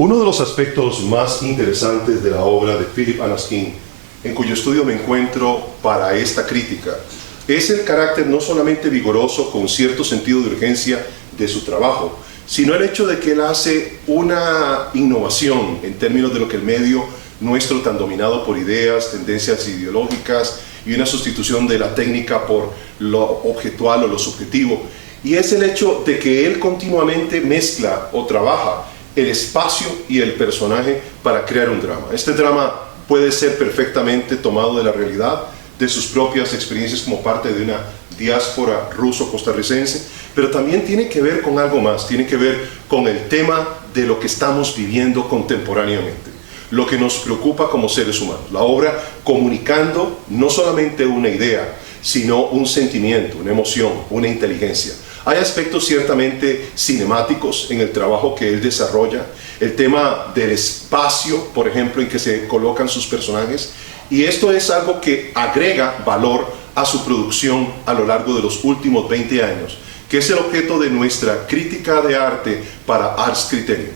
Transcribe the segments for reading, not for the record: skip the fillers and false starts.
Uno de los aspectos más interesantes de la obra de Philip Anaskin, en cuyo estudio me encuentro para esta crítica, es el carácter no solamente vigoroso con cierto sentido de urgencia de su trabajo, sino el hecho de que él hace una innovación en términos de lo que el medio nuestro tan dominado por ideas, tendencias ideológicas y una sustitución de la técnica por lo objetual o lo subjetivo, y es el hecho de que él continuamente mezcla o trabaja el espacio y el personaje para crear un drama. Este drama puede ser perfectamente tomado de la realidad, de sus propias experiencias como parte de una diáspora ruso-costarricense, pero también tiene que ver con algo más, tiene que ver con el tema de lo que estamos viviendo contemporáneamente, lo que nos preocupa como seres humanos. La obra comunicando no solamente una idea, sino un sentimiento, una emoción, una inteligencia. Hay aspectos ciertamente cinemáticos en el trabajo que él desarrolla, el tema del espacio, por ejemplo, en que se colocan sus personajes, y esto es algo que agrega valor a su producción a lo largo de los últimos 20 años, que es el objeto de nuestra crítica de arte para Ars Criterion.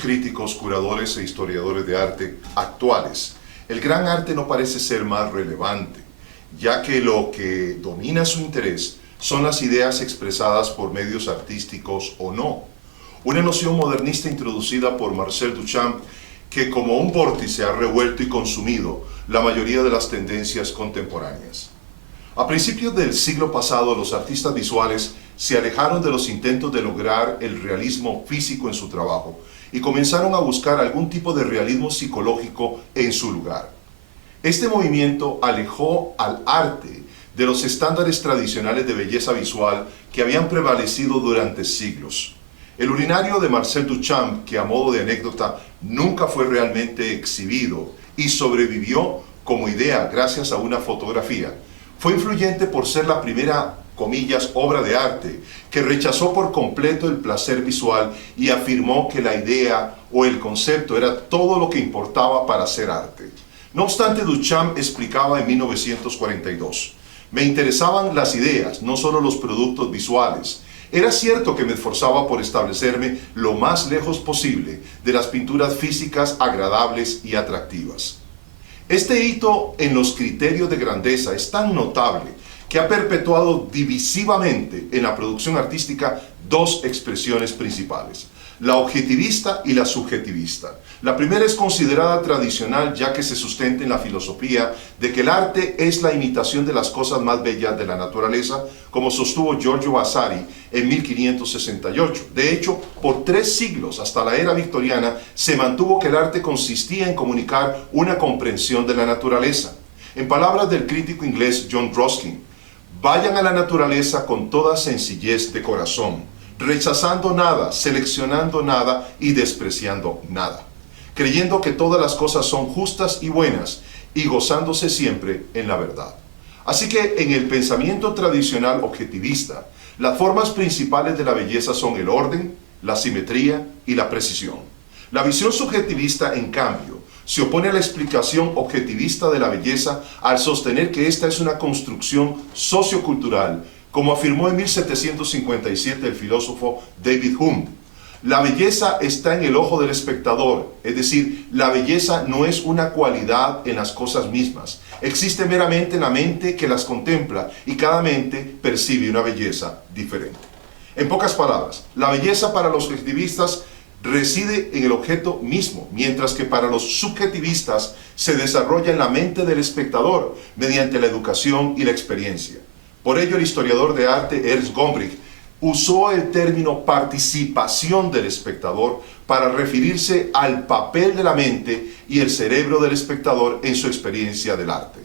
Críticos, curadores e historiadores de arte actuales, el gran arte no parece ser más relevante, ya que lo que domina su interés son las ideas expresadas por medios artísticos o no. Una noción modernista introducida por Marcel Duchamp que como un vórtice ha revuelto y consumido la mayoría de las tendencias contemporáneas. A principios del siglo pasado, los artistas visuales se alejaron de los intentos de lograr el realismo físico en su trabajo y comenzaron a buscar algún tipo de realismo psicológico en su lugar. Este movimiento alejó al arte de los estándares tradicionales de belleza visual que habían prevalecido durante siglos. El urinario de Marcel Duchamp, que a modo de anécdota nunca fue realmente exhibido y sobrevivió como idea gracias a una fotografía, fue influyente por ser la primera, comillas, obra de arte que rechazó por completo el placer visual y afirmó que la idea o el concepto era todo lo que importaba para hacer arte. No obstante, Duchamp explicaba en 1942, me interesaban las ideas, no solo los productos visuales. Era cierto que me esforzaba por establecerme lo más lejos posible de las pinturas físicas agradables y atractivas. Este hito en los criterios de grandeza es tan notable que ha perpetuado divisivamente en la producción artística dos expresiones principales: la objetivista y la subjetivista. La primera es considerada tradicional ya que se sustenta en la filosofía de que el arte es la imitación de las cosas más bellas de la naturaleza, como sostuvo Giorgio Vasari en 1568. De hecho, por 3 siglos, hasta la era victoriana, se mantuvo que el arte consistía en comunicar una comprensión de la naturaleza. En palabras del crítico inglés John Ruskin, vayan a la naturaleza con toda sencillez de corazón, rechazando nada, seleccionando nada y despreciando nada, creyendo que todas las cosas son justas y buenas y gozándose siempre en la verdad. Así que en el pensamiento tradicional objetivista, las formas principales de la belleza son el orden, la simetría y la precisión. La visión subjetivista, en cambio, se opone a la explicación objetivista de la belleza al sostener que esta es una construcción sociocultural, como afirmó en 1757 el filósofo David Hume. La belleza está en el ojo del espectador, es decir, la belleza no es una cualidad en las cosas mismas, existe meramente en la mente que las contempla y cada mente percibe una belleza diferente. En pocas palabras, la belleza para los objetivistas reside en el objeto mismo, mientras que para los subjetivistas se desarrolla en la mente del espectador mediante la educación y la experiencia. Por ello, el historiador de arte Ernst Gombrich usó el término participación del espectador para referirse al papel de la mente y el cerebro del espectador en su experiencia del arte.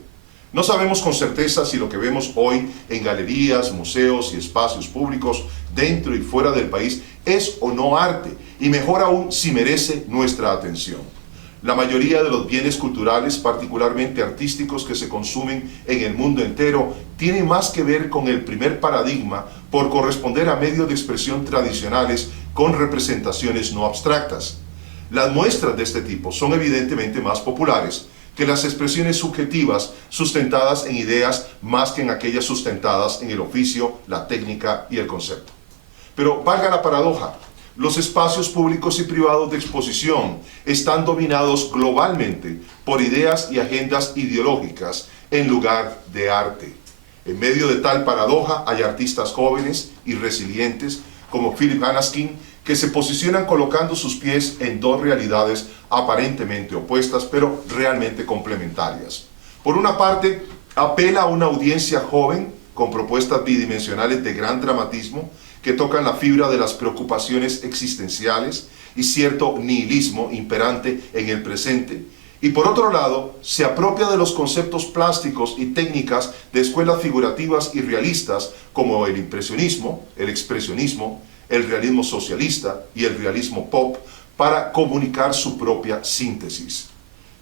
No sabemos con certeza si lo que vemos hoy en galerías, museos y espacios públicos dentro y fuera del país es o no arte, y mejor aún si merece nuestra atención. La mayoría de los bienes culturales, particularmente artísticos, que se consumen en el mundo entero, tienen más que ver con el primer paradigma por corresponder a medios de expresión tradicionales con representaciones no abstractas. Las muestras de este tipo son evidentemente más populares que las expresiones subjetivas sustentadas en ideas más que en aquellas sustentadas en el oficio, la técnica y el concepto. Pero valga la paradoja, los espacios públicos y privados de exposición están dominados globalmente por ideas y agendas ideológicas en lugar de arte. En medio de tal paradoja hay artistas jóvenes y resilientes como Philip Anaskin que se posicionan colocando sus pies en dos realidades aparentemente opuestas pero realmente complementarias. Por una parte, apela a una audiencia joven con propuestas bidimensionales de gran dramatismo que tocan la fibra de las preocupaciones existenciales y cierto nihilismo imperante en el presente, y por otro lado, se apropia de los conceptos plásticos y técnicas de escuelas figurativas y realistas como el impresionismo, el expresionismo, el realismo socialista y el realismo pop para comunicar su propia síntesis.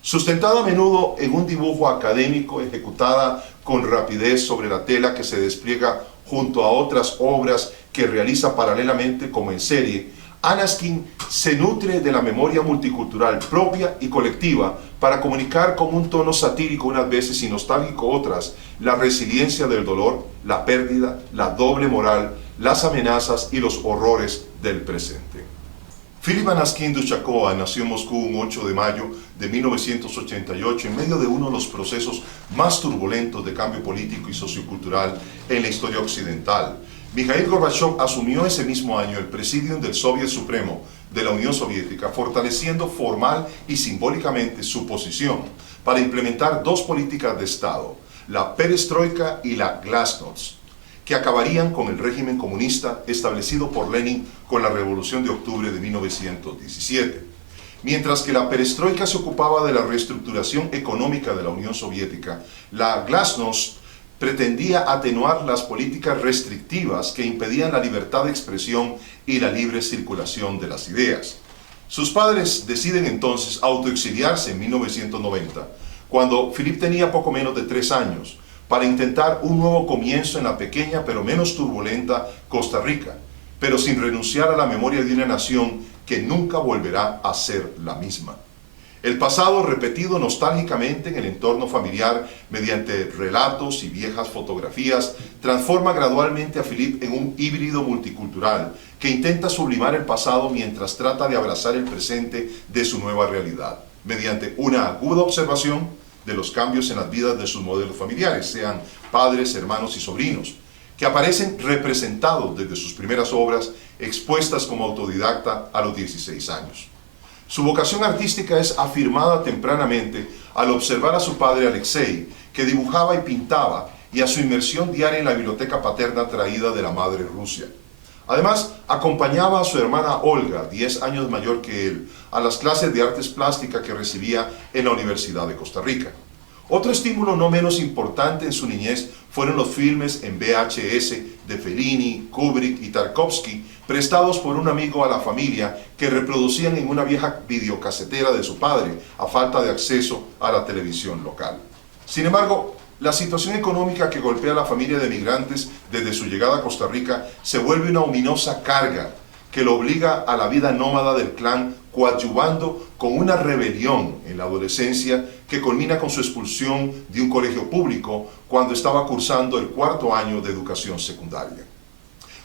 Sustentada a menudo en un dibujo académico, ejecutada con rapidez sobre la tela que se despliega junto a otras obras que realiza paralelamente como en serie, Anaskin se nutre de la memoria multicultural propia y colectiva para comunicar con un tono satírico unas veces y nostálgico otras la resiliencia del dolor, la pérdida, la doble moral, las amenazas y los horrores del presente. Philip Anaskin de Uchakoa nació en Moscú un 8 de mayo de 1988 en medio de uno de los procesos más turbulentos de cambio político y sociocultural en la historia occidental. Mikhail Gorbachev asumió ese mismo año el presidium del Soviet Supremo de la Unión Soviética, fortaleciendo formal y simbólicamente su posición para implementar dos políticas de Estado, la perestroika y la glasnost, que acabarían con el régimen comunista establecido por Lenin con la Revolución de Octubre de 1917. Mientras que la perestroika se ocupaba de la reestructuración económica de la Unión Soviética, la glasnost pretendía atenuar las políticas restrictivas que impedían la libertad de expresión y la libre circulación de las ideas. Sus padres deciden entonces autoexiliarse en 1990, cuando Philip tenía poco menos de 3 años, para intentar un nuevo comienzo en la pequeña pero menos turbulenta Costa Rica, pero sin renunciar a la memoria de una nación que nunca volverá a ser la misma. El pasado repetido nostálgicamente en el entorno familiar mediante relatos y viejas fotografías transforma gradualmente a Philip en un híbrido multicultural que intenta sublimar el pasado mientras trata de abrazar el presente de su nueva realidad, mediante una aguda observación, de los cambios en las vidas de sus modelos familiares, sean padres, hermanos y sobrinos, que aparecen representados desde sus primeras obras, expuestas como autodidacta a los 16 años. Su vocación artística es afirmada tempranamente al observar a su padre Alexei, que dibujaba y pintaba, y a su inmersión diaria en la biblioteca paterna traída de la madre Rusia. Además, acompañaba a su hermana Olga, 10 años mayor que él, a las clases de artes plásticas que recibía en la Universidad de Costa Rica. Otro estímulo no menos importante en su niñez fueron los filmes en VHS de Fellini, Kubrick y Tarkovsky, prestados por un amigo a la familia que reproducían en una vieja videocasetera de su padre, a falta de acceso a la televisión local. Sin embargo, la situación económica que golpea a la familia de migrantes desde su llegada a Costa Rica se vuelve una ominosa carga que lo obliga a la vida nómada del clan, coadyuvando con una rebelión en la adolescencia que culmina con su expulsión de un colegio público cuando estaba cursando el 4º año de educación secundaria.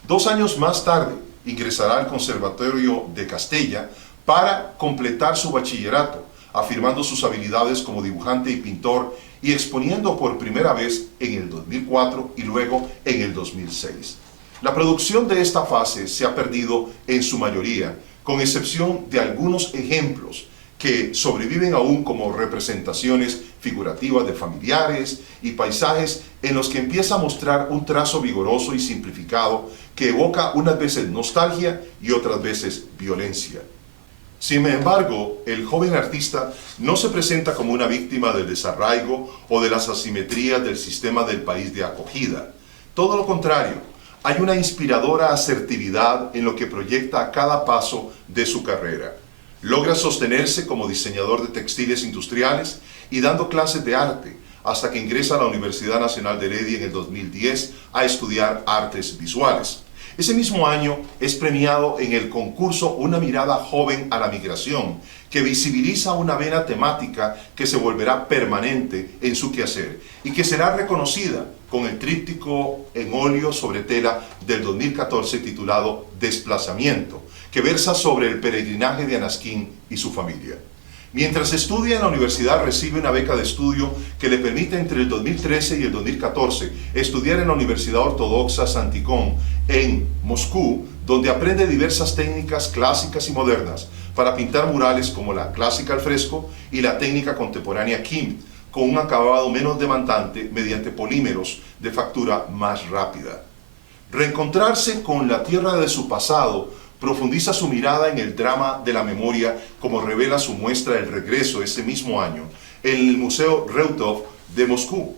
2 años más tarde ingresará al Conservatorio de Castella para completar su bachillerato, afirmando sus habilidades como dibujante y pintor y exponiendo por primera vez en el 2004 y luego en el 2006. La producción de esta fase se ha perdido en su mayoría, con excepción de algunos ejemplos que sobreviven aún como representaciones figurativas de familiares y paisajes en los que empieza a mostrar un trazo vigoroso y simplificado que evoca unas veces nostalgia y otras veces violencia. Sin embargo, el joven artista no se presenta como una víctima del desarraigo o de las asimetrías del sistema del país de acogida. Todo lo contrario, hay una inspiradora asertividad en lo que proyecta a cada paso de su carrera. Logra sostenerse como diseñador de textiles industriales y dando clases de arte, hasta que ingresa a la Universidad Nacional de Heredia en el 2010 a estudiar artes visuales. Ese mismo año es premiado en el concurso Una mirada joven a la migración, que visibiliza una vena temática que se volverá permanente en su quehacer y que será reconocida con el tríptico en óleo sobre tela del 2014 titulado Desplazamiento, que versa sobre el peregrinaje de Anasquín y su familia. Mientras estudia en la universidad recibe una beca de estudio que le permite entre el 2013 y el 2014 estudiar en la Universidad Ortodoxa Santikón en Moscú, donde aprende diversas técnicas clásicas y modernas para pintar murales como la clásica al fresco y la técnica contemporánea Kim, con un acabado menos demandante mediante polímeros de factura más rápida. Reencontrarse con la tierra de su pasado profundiza su mirada en el drama de la memoria, como revela su muestra El Regreso ese mismo año en el Museo Reutov de Moscú.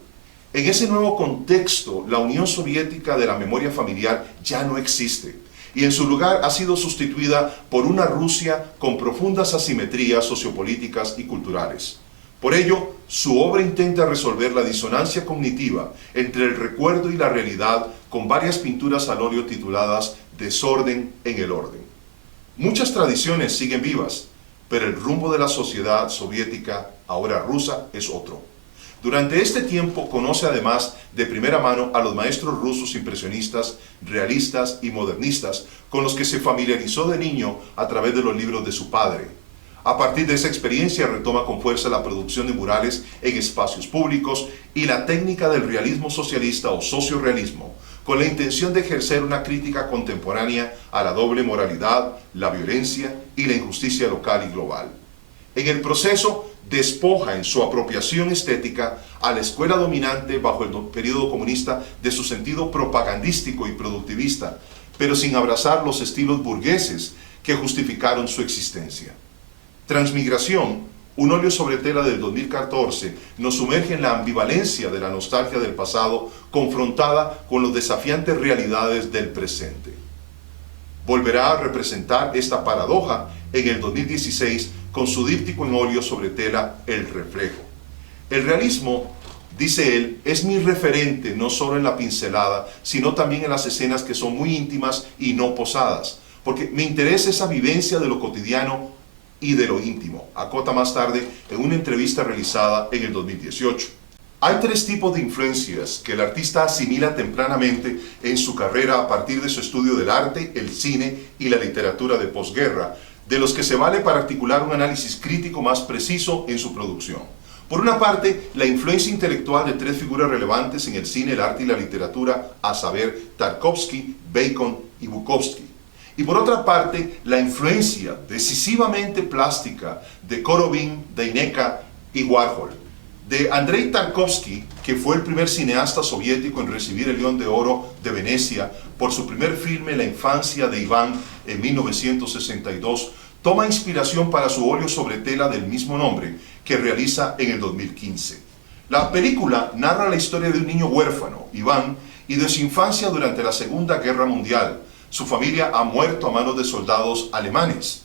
En ese nuevo contexto, la Unión Soviética de la memoria familiar ya no existe, y en su lugar ha sido sustituida por una Rusia con profundas asimetrías sociopolíticas y culturales. Por ello, su obra intenta resolver la disonancia cognitiva entre el recuerdo y la realidad con varias pinturas al óleo tituladas Desorden en el orden. Muchas tradiciones siguen vivas, pero el rumbo de la sociedad soviética, ahora rusa, es otro. Durante este tiempo conoce además de primera mano a los maestros rusos impresionistas, realistas y modernistas con los que se familiarizó de niño a través de los libros de su padre. A partir de esa experiencia retoma con fuerza la producción de murales en espacios públicos y la técnica del realismo socialista o sociorrealismo, con la intención de ejercer una crítica contemporánea a la doble moralidad, la violencia y la injusticia local y global. En el proceso, despoja en su apropiación estética a la escuela dominante bajo el periodo comunista de su sentido propagandístico y productivista, pero sin abrazar los estilos burgueses que justificaron su existencia. Transmigración, un óleo sobre tela del 2014, nos sumerge en la ambivalencia de la nostalgia del pasado confrontada con las desafiantes realidades del presente. Volverá a representar esta paradoja en el 2016 con su díptico en óleo sobre tela El Reflejo. El realismo, dice él, es mi referente no solo en la pincelada, sino también en las escenas que son muy íntimas y no posadas, porque me interesa esa vivencia de lo cotidiano y de lo íntimo, acota más tarde en una entrevista realizada en el 2018. Hay 3 tipos de influencias que el artista asimila tempranamente en su carrera a partir de su estudio del arte, el cine y la literatura de posguerra, de los que se vale para articular un análisis crítico más preciso en su producción. Por una parte, la influencia intelectual de tres figuras relevantes en el cine, el arte y la literatura, a saber, Tarkovsky, Bacon y Bukowski. Y por otra parte, la influencia decisivamente plástica de Korovin, Deineka y Warhol. De Andrei Tarkovsky, que fue el primer cineasta soviético en recibir el León de Oro de Venecia por su primer filme La infancia de Iván en 1962, toma inspiración para su óleo sobre tela del mismo nombre, que realiza en el 2015. La película narra la historia de un niño huérfano, Iván, y de su infancia durante la Segunda Guerra Mundial. Su familia ha muerto a manos de soldados alemanes.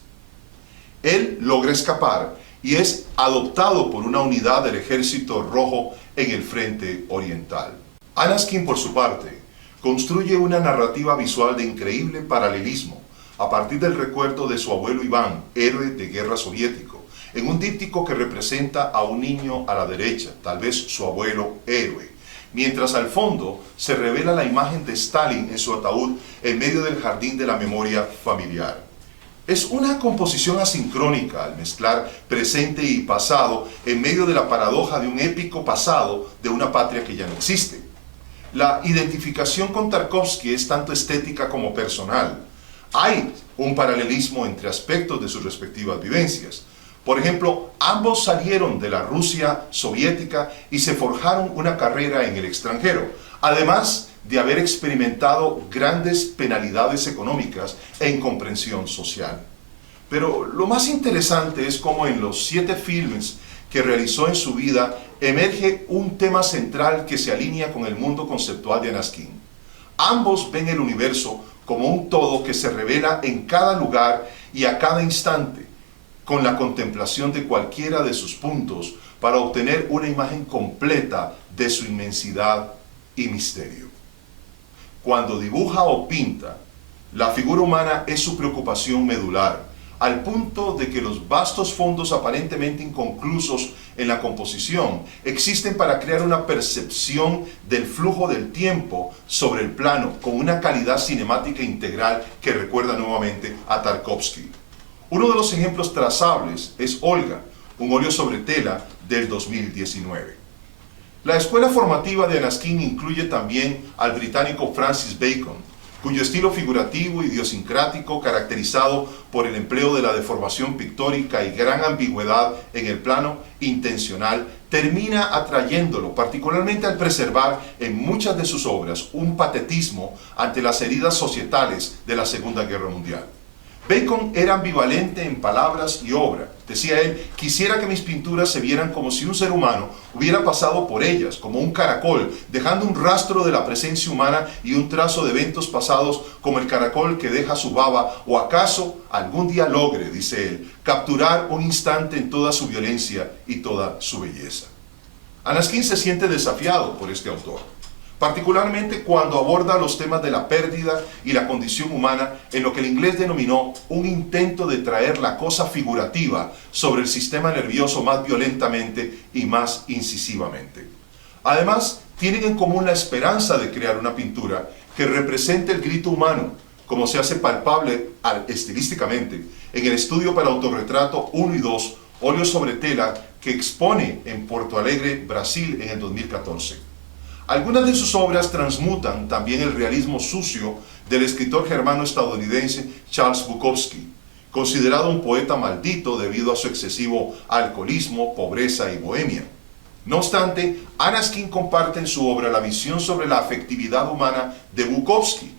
Él logra escapar y es adoptado por una unidad del Ejército Rojo en el Frente Oriental. Anaskin, por su parte, construye una narrativa visual de increíble paralelismo a partir del recuerdo de su abuelo Iván, héroe de guerra soviético, en un díptico que representa a un niño a la derecha, tal vez su abuelo héroe, mientras al fondo se revela la imagen de Stalin en su ataúd en medio del jardín de la memoria familiar. Es una composición asincrónica al mezclar presente y pasado en medio de la paradoja de un épico pasado de una patria que ya no existe. La identificación con Tarkovsky es tanto estética como personal. Hay un paralelismo entre aspectos de sus respectivas vivencias. Por ejemplo, ambos salieron de la Rusia soviética y se forjaron una carrera en el extranjero, además de haber experimentado grandes penalidades económicas e incomprensión social. Pero lo más interesante es cómo en los 7 filmes que realizó en su vida emerge un tema central que se alinea con el mundo conceptual de Anaskin. Ambos ven el universo como un todo que se revela en cada lugar y a cada instante, con la contemplación de cualquiera de sus puntos para obtener una imagen completa de su inmensidad y misterio. Cuando dibuja o pinta, la figura humana es su preocupación medular, al punto de que los vastos fondos aparentemente inconclusos en la composición existen para crear una percepción del flujo del tiempo sobre el plano con una calidad cinemática integral que recuerda nuevamente a Tarkovsky. Uno de los ejemplos trazables es Olga, un óleo sobre tela del 2019. La escuela formativa de Anaskin incluye también al británico Francis Bacon, cuyo estilo figurativo y idiosincrático, caracterizado por el empleo de la deformación pictórica y gran ambigüedad en el plano intencional, termina atrayéndolo, particularmente al preservar en muchas de sus obras un patetismo ante las heridas societales de la Segunda Guerra Mundial. Bacon era ambivalente en palabras y obra. Decía él: quisiera que mis pinturas se vieran como si un ser humano hubiera pasado por ellas, como un caracol, dejando un rastro de la presencia humana y un trazo de eventos pasados como el caracol que deja su baba, o acaso algún día logre, dice él, capturar un instante en toda su violencia y toda su belleza. Anaskin se siente desafiado por este autor, particularmente cuando aborda los temas de la pérdida y la condición humana en lo que el inglés denominó un intento de traer la cosa figurativa sobre el sistema nervioso más violentamente y más incisivamente. Además, tienen en común la esperanza de crear una pintura que represente el grito humano, como se hace palpable estilísticamente en el estudio para autorretrato 1 y 2, óleo sobre tela, que expone en Porto Alegre, Brasil, en el 2014. Algunas de sus obras transmutan también el realismo sucio del escritor germano-estadounidense Charles Bukowski, considerado un poeta maldito debido a su excesivo alcoholismo, pobreza y bohemia. No obstante, Anaskin comparte en su obra la visión sobre la afectividad humana de Bukowski,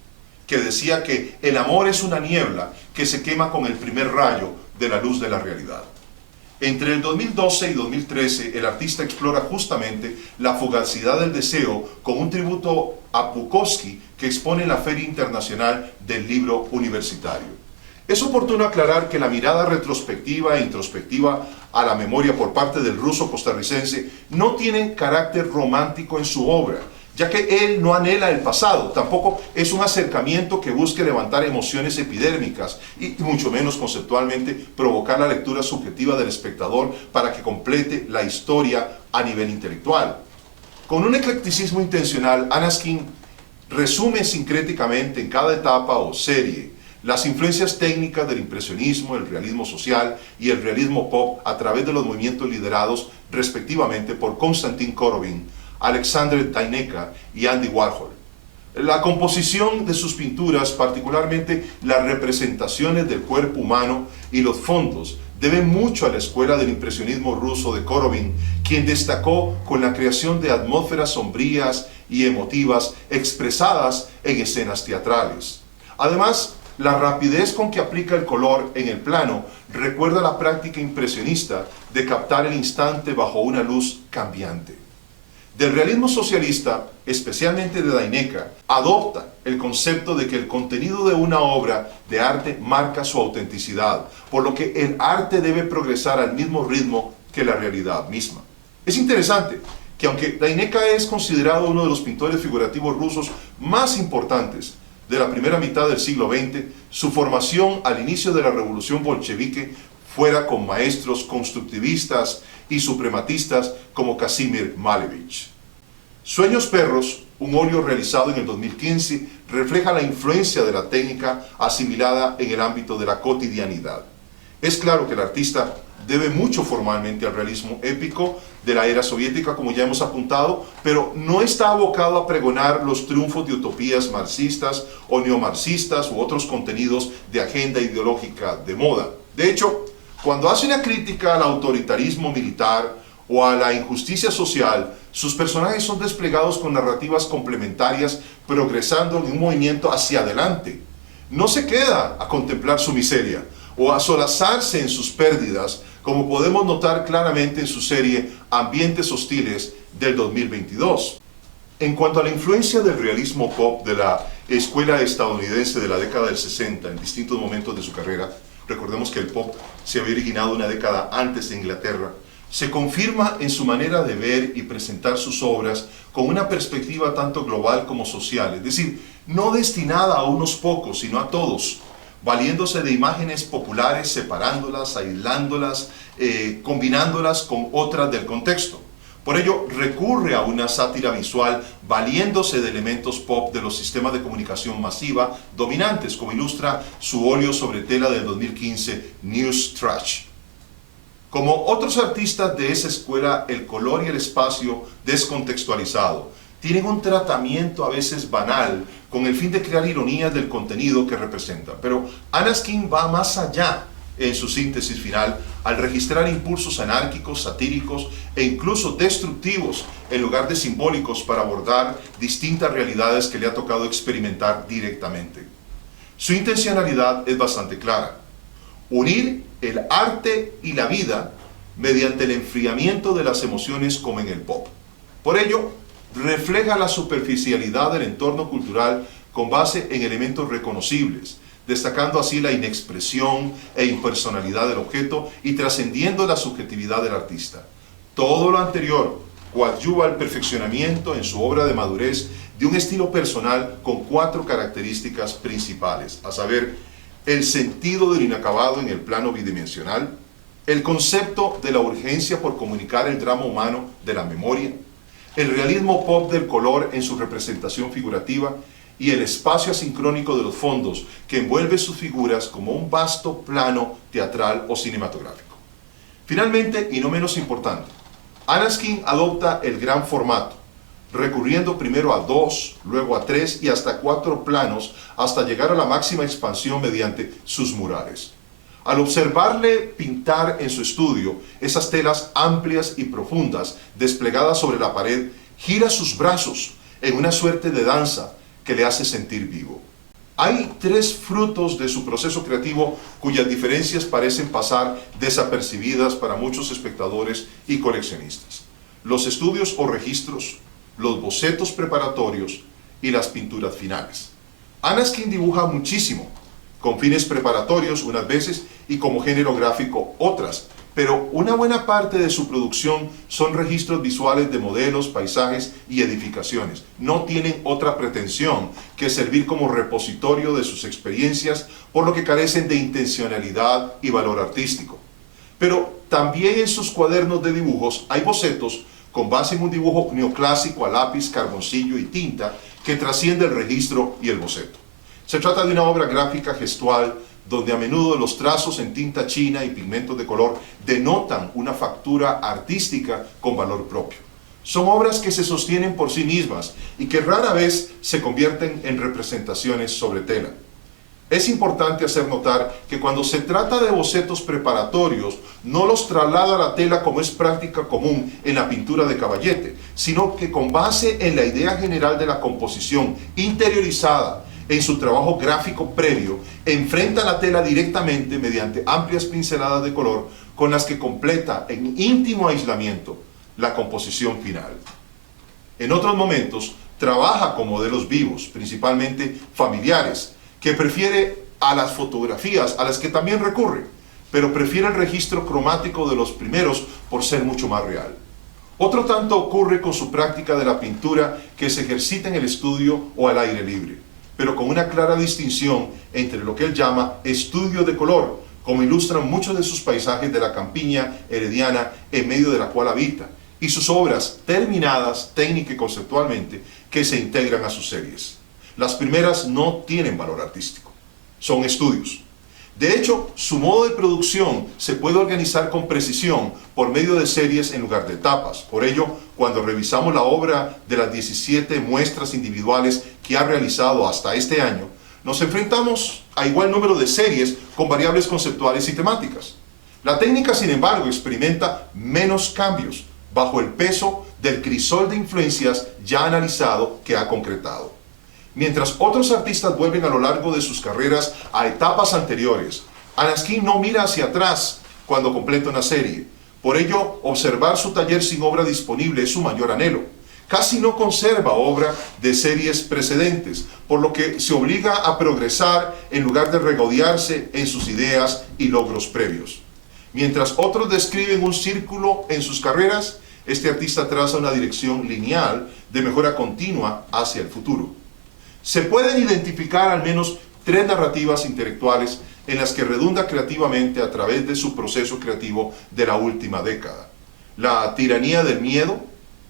que decía que el amor es una niebla que se quema con el primer rayo de la luz de la realidad. Entre el 2012 y 2013, el artista explora justamente la fugacidad del deseo con un tributo a Bukowski que expone en la Feria Internacional del Libro Universitario. Es oportuno aclarar que la mirada retrospectiva e introspectiva a la memoria por parte del ruso costarricense no tiene carácter romántico en su obra, ya que él no anhela el pasado, tampoco es un acercamiento que busque levantar emociones epidérmicas y mucho menos conceptualmente provocar la lectura subjetiva del espectador para que complete la historia a nivel intelectual. Con un eclecticismo intencional, Anaskin resume sincréticamente en cada etapa o serie Las influencias técnicas del impresionismo, el realismo social y el realismo pop a través de los movimientos liderados respectivamente por Konstantin Korovin, Alexander Deineka y Andy Warhol. La composición de sus pinturas, particularmente las representaciones del cuerpo humano y los fondos, debe mucho a la escuela del impresionismo ruso de Korovin, quien destacó con la creación de atmósferas sombrías y emotivas expresadas en escenas teatrales. Además, la rapidez con que aplica el color en el plano recuerda la práctica impresionista de captar el instante bajo una luz cambiante. Del realismo socialista, especialmente de Deineka, adopta el concepto de que el contenido de una obra de arte marca su autenticidad, por lo que el arte debe progresar al mismo ritmo que la realidad misma. Es interesante que aunque Deineka es considerado uno de los pintores figurativos rusos más importantes de la primera mitad del siglo XX, su formación al inicio de la revolución bolchevique fuera con maestros constructivistas y suprematistas como Kazimir Malevich. Sueños Perros, un óleo realizado en el 2015, refleja la influencia de la técnica asimilada en el ámbito de la cotidianidad. Es claro que el artista debe mucho formalmente al realismo épico de la era soviética, como ya hemos apuntado, pero no está abocado a pregonar los triunfos de utopías marxistas o neomarxistas u otros contenidos de agenda ideológica de moda. De hecho, cuando hace una crítica al autoritarismo militar o a la injusticia social, sus personajes son desplegados con narrativas complementarias, progresando en un movimiento hacia adelante. No se queda a contemplar su miseria o a solazarse en sus pérdidas, como podemos notar claramente en su serie Ambientes Hostiles del 2022. En cuanto a la influencia del realismo pop de la escuela estadounidense de la década del 60 en distintos momentos de su carrera, recordemos que el pop se había originado una década antes en Inglaterra, se confirma en su manera de ver y presentar sus obras con una perspectiva tanto global como social, es decir, no destinada a unos pocos, sino a todos, valiéndose de imágenes populares, separándolas, aislándolas, combinándolas con otras del contexto. Por ello, recurre a una sátira visual valiéndose de elementos pop de los sistemas de comunicación masiva dominantes, como ilustra su óleo sobre tela del 2015, News Trash. Como otros artistas de esa escuela, el color y el espacio descontextualizado tienen un tratamiento a veces banal con el fin de crear ironías del contenido que representan. Pero Anaskin va más allá en su síntesis final al registrar impulsos anárquicos, satíricos e incluso destructivos en lugar de simbólicos para abordar distintas realidades que le ha tocado experimentar directamente. Su intencionalidad es bastante clara: unir el arte y la vida mediante el enfriamiento de las emociones como en el pop. Por ello, refleja la superficialidad del entorno cultural con base en elementos reconocibles, destacando así la inexpresión e impersonalidad del objeto y trascendiendo la subjetividad del artista. Todo lo anterior coadyuva al perfeccionamiento en su obra de madurez de un estilo personal con 4 características principales, a saber, el sentido del inacabado en el plano bidimensional, el concepto de la urgencia por comunicar el drama humano de la memoria, el realismo pop del color en su representación figurativa y el espacio asincrónico de los fondos que envuelve sus figuras como un vasto plano teatral o cinematográfico. Finalmente, y no menos importante, Anaskin adopta el gran formato, recurriendo primero a 2, luego a 3 y hasta 4 planos hasta llegar a la máxima expansión mediante sus murales. Al observarle pintar en su estudio esas telas amplias y profundas desplegadas sobre la pared, gira sus brazos en una suerte de danza que le hace sentir vivo. Hay 3 frutos de su proceso creativo cuyas diferencias parecen pasar desapercibidas para muchos espectadores y coleccionistas: los estudios o registros, los bocetos preparatorios y las pinturas finales. Anaskin dibuja muchísimo, con fines preparatorios unas veces y como género gráfico otras, pero una buena parte de su producción son registros visuales de modelos, paisajes y edificaciones. No tienen otra pretensión que servir como repositorio de sus experiencias, por lo que carecen de intencionalidad y valor artístico. Pero también en sus cuadernos de dibujos hay bocetos con base en un dibujo neoclásico a lápiz, carboncillo y tinta que trasciende el registro y el boceto. Se trata de una obra gráfica gestual donde a menudo los trazos en tinta china y pigmentos de color denotan una factura artística con valor propio. Son obras que se sostienen por sí mismas y que rara vez se convierten en representaciones sobre tela. Es importante hacer notar que cuando se trata de bocetos preparatorios, no los traslada a la tela como es práctica común en la pintura de caballete, sino que con base en la idea general de la composición interiorizada en su trabajo gráfico previo, enfrenta la tela directamente mediante amplias pinceladas de color con las que completa en íntimo aislamiento la composición final. En otros momentos, trabaja con modelos vivos, principalmente familiares, que prefiere a las fotografías, a las que también recurre, pero prefiere el registro cromático de los primeros por ser mucho más real. Otro tanto ocurre con su práctica de la pintura que se ejercita en el estudio o al aire libre, pero con una clara distinción entre lo que él llama estudio de color, como ilustran muchos de sus paisajes de la campiña herediana en medio de la cual habita, y sus obras terminadas técnica y conceptualmente que se integran a sus series. Las primeras no tienen valor artístico, son estudios. De hecho, su modo de producción se puede organizar con precisión por medio de series en lugar de etapas. Por ello, cuando revisamos la obra de las 17 muestras individuales que ha realizado hasta este año, nos enfrentamos a igual número de series con variables conceptuales y temáticas. La técnica, sin embargo, experimenta menos cambios bajo el peso del crisol de influencias ya analizado que ha concretado. Mientras otros artistas vuelven a lo largo de sus carreras a etapas anteriores, Anaskin no mira hacia atrás cuando completa una serie. Por ello, observar su taller sin obra disponible es su mayor anhelo. Casi no conserva obra de series precedentes, por lo que se obliga a progresar en lugar de regodearse en sus ideas y logros previos. Mientras otros describen un círculo en sus carreras, este artista traza una dirección lineal de mejora continua hacia el futuro. Se pueden identificar al menos 3 narrativas intelectuales en las que redunda creativamente a través de su proceso creativo de la última década. La tiranía del miedo,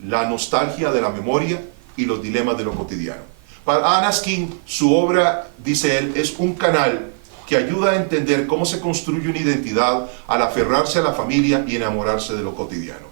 la nostalgia de la memoria y los dilemas de lo cotidiano. Para Anaskin, su obra, dice él, es un canal que ayuda a entender cómo se construye una identidad al aferrarse a la familia y enamorarse de lo cotidiano.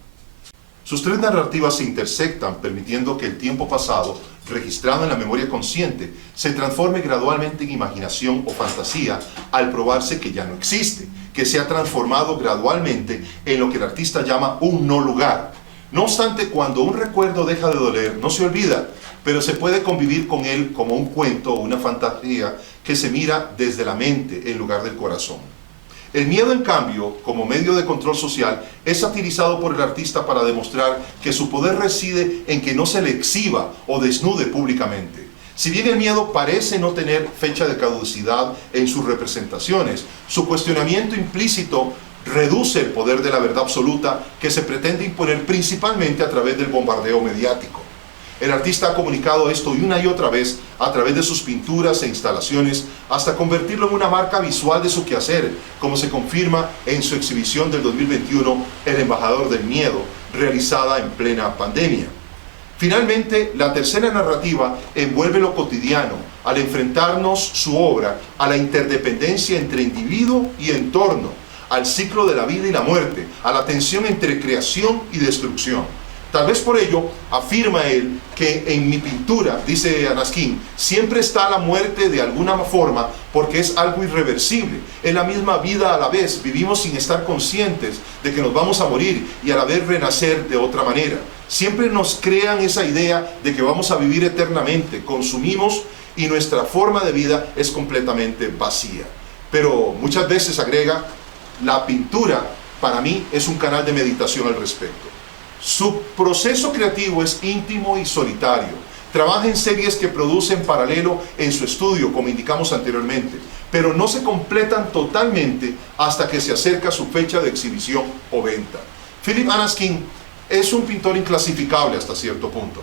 Sus 3 narrativas se intersectan, permitiendo que el tiempo pasado, registrado en la memoria consciente, se transforme gradualmente en imaginación o fantasía al probarse que ya no existe, que se ha transformado gradualmente en lo que el artista llama un no lugar. No obstante, cuando un recuerdo deja de doler, no se olvida, pero se puede convivir con él como un cuento o una fantasía que se mira desde la mente en lugar del corazón. El miedo, en cambio, como medio de control social, es satirizado por el artista para demostrar que su poder reside en que no se le exhiba o desnude públicamente. Si bien el miedo parece no tener fecha de caducidad en sus representaciones, su cuestionamiento implícito reduce el poder de la verdad absoluta que se pretende imponer principalmente a través del bombardeo mediático. El artista ha comunicado esto una y otra vez a través de sus pinturas e instalaciones hasta convertirlo en una marca visual de su quehacer, como se confirma en su exhibición del 2021, El Embajador del Miedo, realizada en plena pandemia. Finalmente, la tercera narrativa envuelve lo cotidiano al enfrentarnos su obra a la interdependencia entre individuo y entorno, al ciclo de la vida y la muerte, a la tensión entre creación y destrucción. Tal vez por ello, afirma él que en mi pintura, dice Anaskin, siempre está la muerte de alguna forma porque es algo irreversible. Es la misma vida a la vez, vivimos sin estar conscientes de que nos vamos a morir y a la vez renacer de otra manera. Siempre nos crean esa idea de que vamos a vivir eternamente, consumimos y nuestra forma de vida es completamente vacía. Pero muchas veces agrega, la pintura para mí es un canal de meditación al respecto. Su proceso creativo es íntimo y solitario. Trabaja en series que produce en paralelo en su estudio, como indicamos anteriormente, pero no se completan totalmente hasta que se acerca su fecha de exhibición o venta. Philip Anaskin es un pintor inclasificable hasta cierto punto.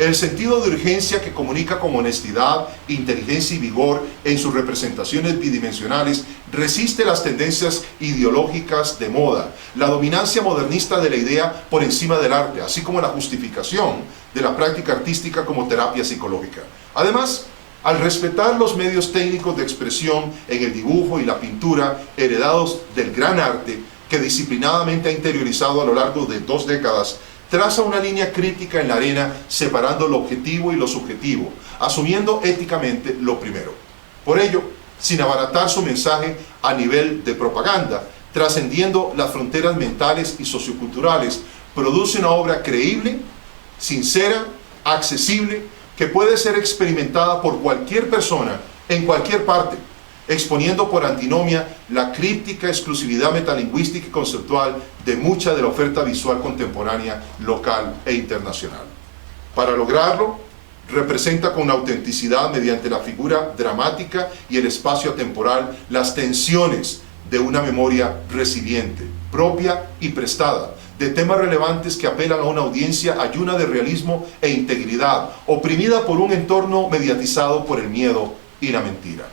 El sentido de urgencia que comunica con honestidad, inteligencia y vigor en sus representaciones bidimensionales resiste las tendencias ideológicas de moda, la dominancia modernista de la idea por encima del arte, así como la justificación de la práctica artística como terapia psicológica. Además, Al respetar los medios técnicos de expresión en el dibujo y la pintura heredados del gran arte que disciplinadamente ha interiorizado a lo largo de 2 décadas, traza una línea crítica en la arena separando lo objetivo y lo subjetivo, asumiendo éticamente lo primero. Por ello, sin abaratar su mensaje a nivel de propaganda, trascendiendo las fronteras mentales y socioculturales, produce una obra creíble, sincera, accesible, que puede ser experimentada por cualquier persona, en cualquier parte, exponiendo por antinomia la críptica exclusividad metalingüística y conceptual de mucha de la oferta visual contemporánea, local e internacional. Para lograrlo, representa con autenticidad, mediante la figura dramática y el espacio temporal, las tensiones de una memoria resiliente, propia y prestada, de temas relevantes que apelan a una audiencia ayuna de realismo e integridad, oprimida por un entorno mediatizado por el miedo y la mentira.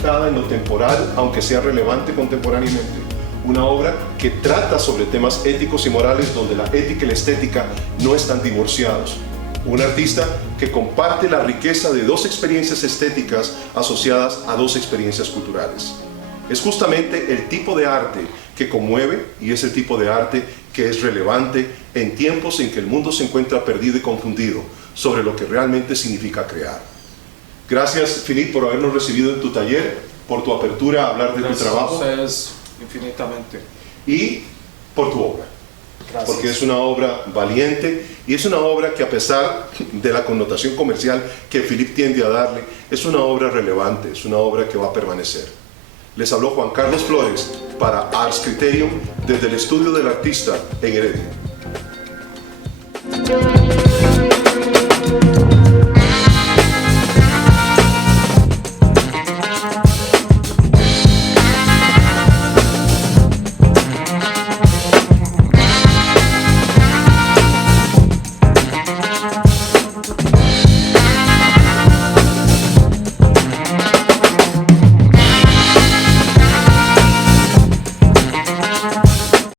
En lo temporal, aunque sea relevante contemporáneamente. Una obra que trata sobre temas éticos y morales donde la ética y la estética no están divorciados. Un artista que comparte la riqueza de 2 experiencias estéticas asociadas a 2 experiencias culturales. Es justamente el tipo de arte que conmueve y es el tipo de arte que es relevante en tiempos en que el mundo se encuentra perdido y confundido sobre lo que realmente significa crear. Gracias, Philippe, por habernos recibido en tu taller, por tu apertura a hablar de tu trabajo. Gracias infinitamente. Y por tu obra. Gracias. Porque es una obra valiente y es una obra que, a pesar de la connotación comercial que Philippe tiende a darle, es una obra relevante, es una obra que va a permanecer. Les habló Juan Carlos Flores para Ars Criterium desde el estudio del artista en Heredia.